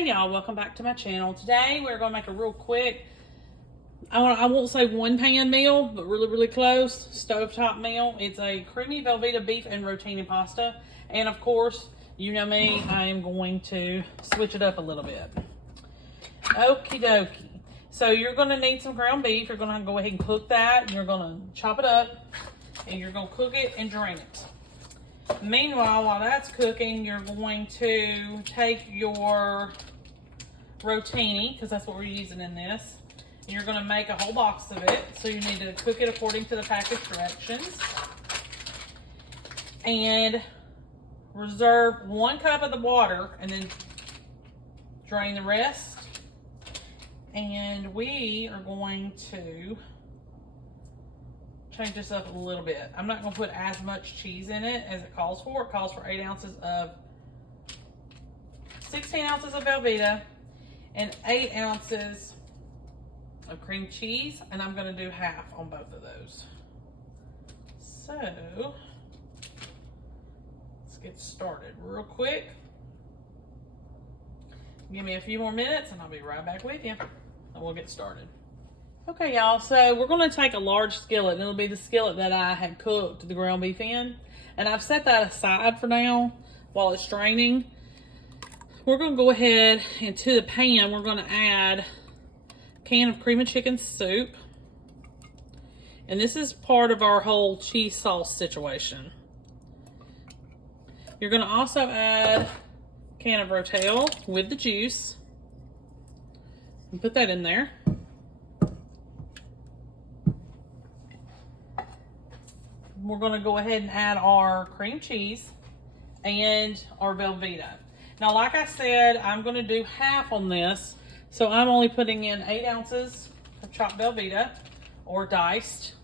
Hey y'all, welcome back to my channel. Today we're going to make a real quick, I won't say one pan meal, but really close, stovetop meal. It's a creamy Velveeta beef and rotini pasta. And of course, you know me, I am going to switch it up a little bit. Okie dokie. So you're going to need some ground beef. You're going to go ahead and cook that. You're going to chop it up and you're going to cook it and drain it. Meanwhile, while that's cooking, you're going to take your rotini, because that's what we're using in this, and you're going to make a whole box of it. So you need to cook it according to the package directions. And reserve 1 cup of the water and then drain the rest. And we are going to change this up a little bit. I'm not going to put as much cheese in it as it calls for. It calls for 16 ounces of Velveeta and 8 ounces of cream cheese, and I'm going to do half on both of those. So let's get started real quick. Give me a few more minutes and I'll be right back with you and we'll get started. Okay, y'all, so we're going to take a large skillet, and it'll be the skillet that I had cooked the ground beef in. And I've set that aside for now while it's draining. We're going to go ahead and to the pan, we're going to add a can of cream of chicken soup. And this is part of our whole cheese sauce situation. You're going to also add a can of Rotel with the juice. And put that in there. We're going to go ahead and add our cream cheese and our Velveeta. Now, like I said, I'm going to do half on this. So I'm only putting in 8 ounces of chopped Velveeta or diced.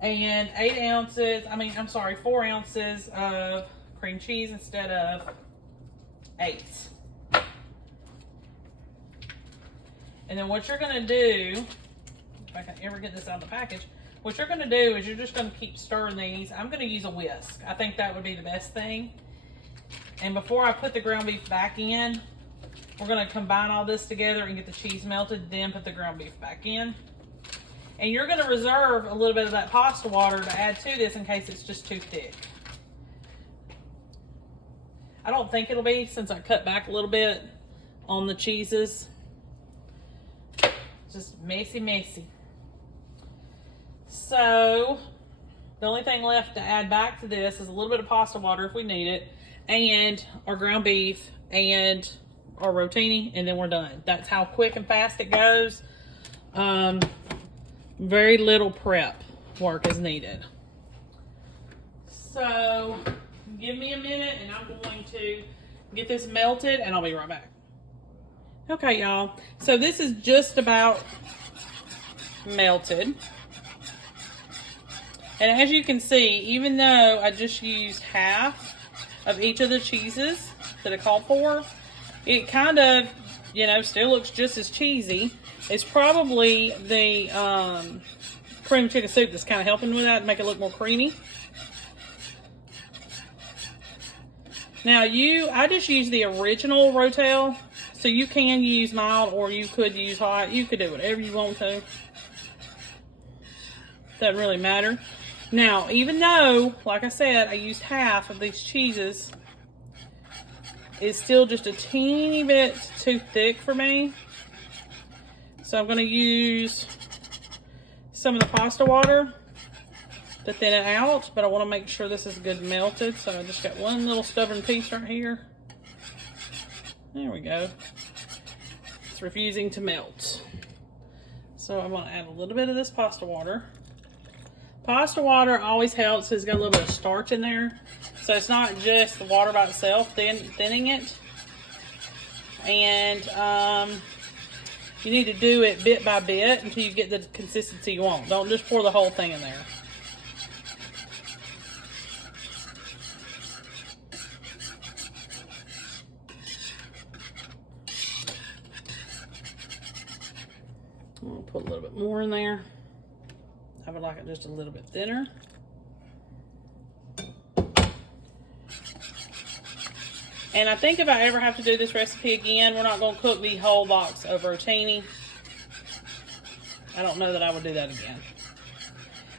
And 4 ounces of cream cheese instead of 8. And then what you're going to do, if I can ever get this out of the package, what you're going to do is you're just going to keep stirring these. I'm going to use a whisk. I think that would be the best thing. And before I put the ground beef back in, we're going to combine all this together and get the cheese melted, then put the ground beef back in. And you're going to reserve a little bit of that pasta water to add to this in case it's just too thick. I don't think it'll be, since I cut back a little bit on the cheeses. Just messy. So the only thing left to add back to this is a little bit of pasta water if we need it, and our ground beef and our rotini, and then we're done. That's how quick and fast it goes. Very little prep work is needed. So give me a minute and I'm going to get this melted and I'll be right back. Okay, y'all. So this is just about melted. And as you can see, even though I just used half of each of the cheeses that I called for, it kind of, still looks just as cheesy. It's probably the cream chicken soup that's kind of helping with that to make it look more creamy. Now I just used the original Rotel, so you can use mild or you could use hot. You could do whatever you want to. Doesn't really matter. Now, even though, like I said, I used half of these cheeses, it's still just a teeny bit too thick for me. So I'm going to use some of the pasta water to thin it out, but I want to make sure this is good melted. So I just got one little stubborn piece right here. There we go. It's refusing to melt. So I'm going to add a little bit of this pasta water. Pasta water always helps. It's got a little bit of starch in there. So it's not just the water by itself thinning it. And you need to do it bit by bit until you get the consistency you want. Don't just pour the whole thing in there. I'm going to put a little bit more in there. I would like it just a little bit thinner. And I think if I ever have to do this recipe again, we're not going to cook the whole box of rotini. I don't know that I would do that again.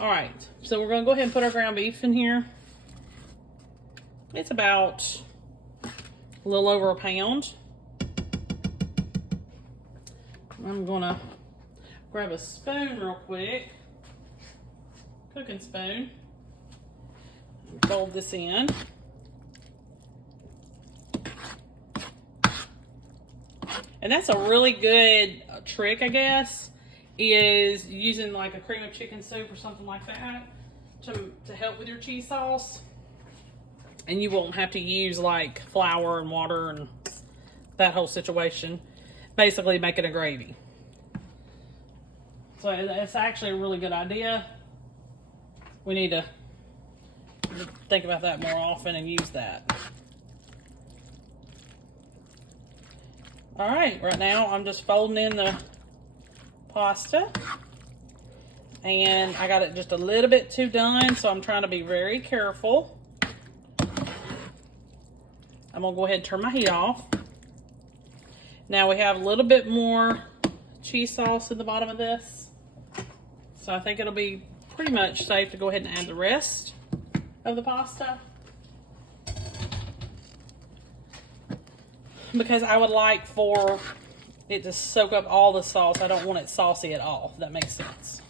All right, so we're going to go ahead and put our ground beef in here. It's about a little over a pound. I'm going to grab a spoon real quick, cooking spoon, fold this in. And that's a really good trick, I guess, is using like a cream of chicken soup or something like that to help with your cheese sauce. And you won't have to use like flour and water and that whole situation. Basically making a gravy. So it's actually a really good idea. We need to think about that more often and use that. All right, right now I'm just folding in the pasta. And I got it just a little bit too done, so I'm trying to be very careful. I'm gonna go ahead and turn my heat off. Now we have a little bit more cheese sauce in the bottom of this. So I think it'll be pretty much safe to go ahead and add the rest of the pasta. Because I would like for it to soak up all the sauce. I don't want it saucy at all, if that makes sense.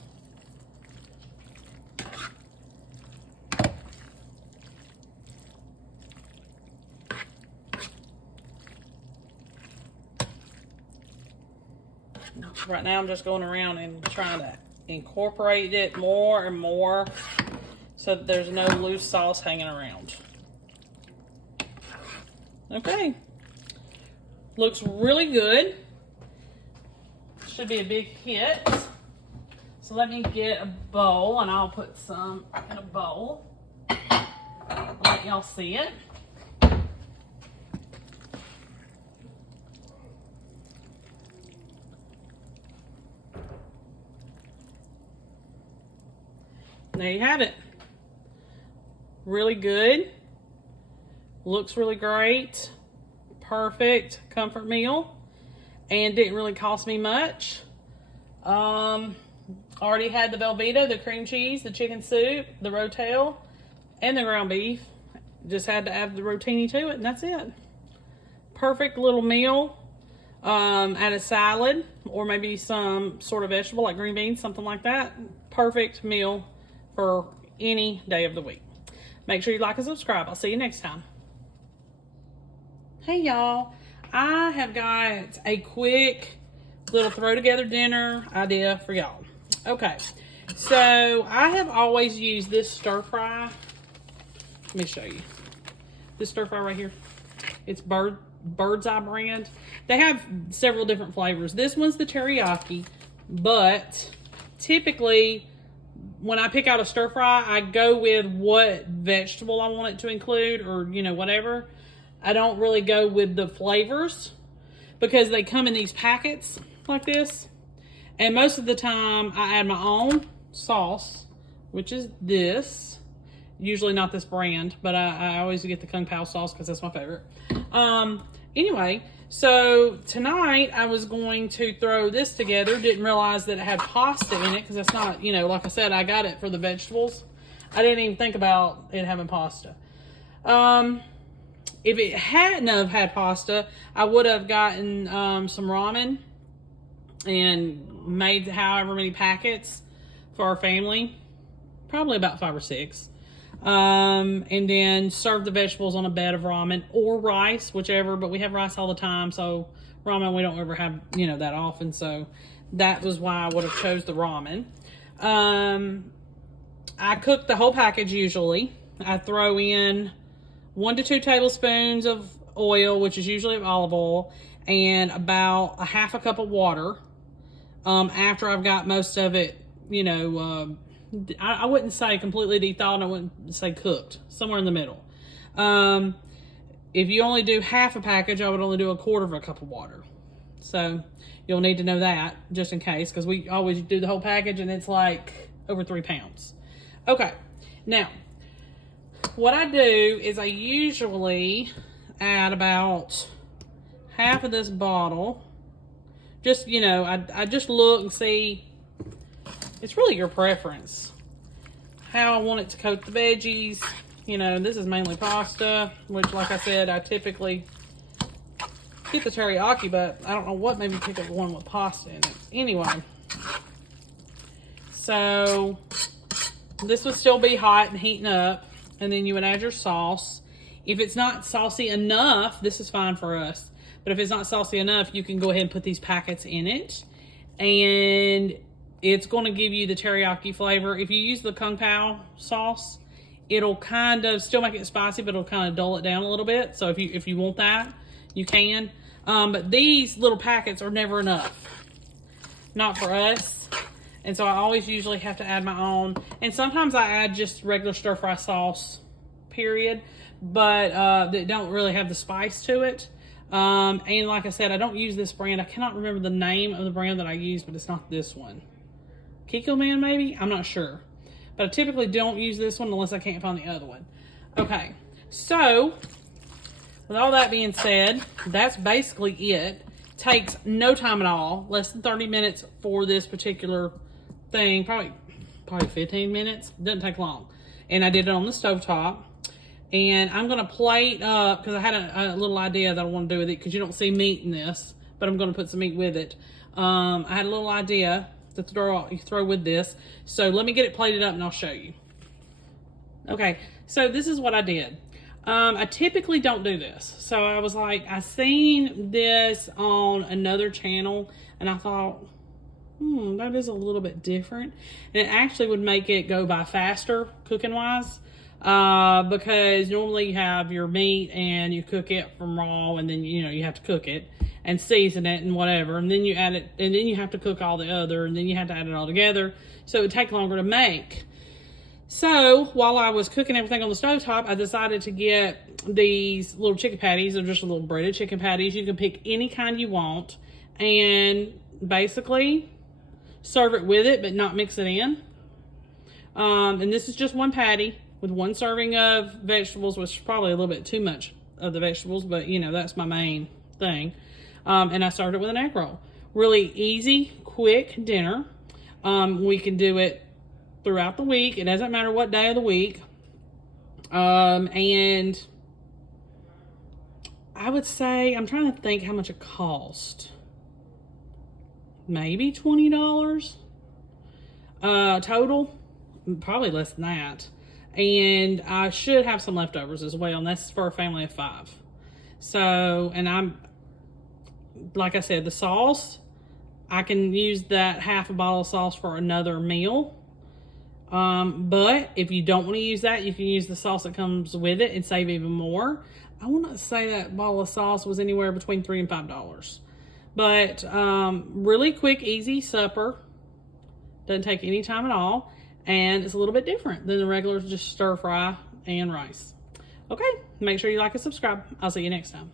Right now I'm just going around and trying to incorporate it more and more so that there's no loose sauce hanging around. Okay. Looks really good. Should be a big hit. So let me get a bowl and I'll put some in a bowl. Let y'all see it. There you have it. Really good. Looks really great. Perfect comfort meal. And didn't really cost me much. Already had the Velveeta, the cream cheese, the chicken soup, the rotel, and the ground beef. Just had to add the rotini to it, and that's it. Perfect little meal. Add a salad, or maybe some sort of vegetable like green beans, something like that. Perfect meal for any day of the week. Make sure you like and subscribe. I'll see you next time. Hey y'all, I have got a quick little throw together dinner idea for y'all. Okay, so I have always used this stir fry. Let me show you. This stir fry right here. It's Bird's Eye brand. They have several different flavors. This one's the teriyaki, but typically when I pick out a stir fry, I go with what vegetable I want it to include, or you know, whatever. I don't really go with the flavors because they come in these packets like this. And most of the time I add my own sauce, which is this. Usually not this brand, but I always get the Kung Pao sauce because that's my favorite. Anyway, so tonight I was going to throw this together. Didn't realize that it had pasta in it because it's not, you know, like I said, I got it for the vegetables. I didn't even think about it having pasta. If it hadn't have had pasta, I would have gotten some ramen and made however many packets for our family. Probably about 5 or 6. And then serve the vegetables on a bed of ramen or rice, whichever, but we have rice all the time, so ramen we don't ever have, you know, that often, so that was why I would have chose the ramen. I cook the whole package usually. I throw in 1 to 2 tablespoons of oil, which is usually olive oil, and about a half a cup of water. After I've got most of it, you know, I wouldn't say completely de-thawed, I wouldn't say cooked, somewhere in the middle. If you only do half a package, I would only do 1/4 of a cup of water. So you'll need to know that just in case, because we always do the whole package and it's like over 3 pounds. Okay, now what I do is I usually add about half of this bottle. Just, you know, I just look and see. It's really your preference. How I want it to coat the veggies. You know, this is mainly pasta, which, like I said, I typically get the teriyaki, but I don't know what made me pick up one with pasta in it. Anyway, so this would still be hot and heating up, and then you would add your sauce. If it's not saucy enough, this is fine for us. But if it's not saucy enough, you can go ahead and put these packets in it, and it's going to give you the teriyaki flavor. If you use the Kung Pao sauce, it'll kind of still make it spicy, but it'll kind of dull it down a little bit. So if you want that, you can. But these little packets are never enough. Not for us. And so I always usually have to add my own. And sometimes I add just regular stir-fry sauce, period. But they don't really have the spice to it. And like I said, I don't use this brand. I cannot remember the name of the brand that I use, but it's not this one. Kiko Man, maybe? I'm not sure. But I typically don't use this one unless I can't find the other one. Okay, so with all that being said, that's basically it. Takes no time at all. Less than 30 minutes for this particular thing. Probably 15 minutes. Doesn't take long. And I did it on the stovetop. And I'm going to plate up, because I had a little idea that I want to do with it, because you don't see meat in this, but I'm going to put some meat with it. I had a little idea to throw with this. So let me get it plated up and I'll show you. Okay, so this is what I did. I typically don't do this. So I was like, I seen this on another channel and I thought, that is a little bit different. And it actually would make it go by faster cooking wise. Because normally you have your meat and you cook it from raw, and then, you know, you have to cook it and season it and whatever, and then you add it, and then you have to cook all the other, and then you have to add it all together, so it would take longer to make. So while I was cooking everything on the stovetop, I decided to get these little chicken patties. They're just little breaded chicken patties. You can pick any kind you want and basically serve it with it, but not mix it in. And this is just one patty with one serving of vegetables, which is probably a little bit too much of the vegetables, but you know, that's my main thing. And I served it with an egg roll. Really easy, quick dinner. We can do it throughout the week. It doesn't matter what day of the week. And I would say, I'm trying to think how much it cost. Maybe $20 total. Probably less than that. And I should have some leftovers as well, and that's for a family of 5. So, and I'm, like I said, the sauce, I can use that half a bottle of sauce for another meal. But if you don't want to use that, you can use the sauce that comes with it and save even more. I want to say that bottle of sauce was anywhere between $3 and $5. But really quick, easy supper. Doesn't take any time at all. And it's a little bit different than the regular just stir fry and rice. Okay, make sure you like and subscribe. I'll see you next time.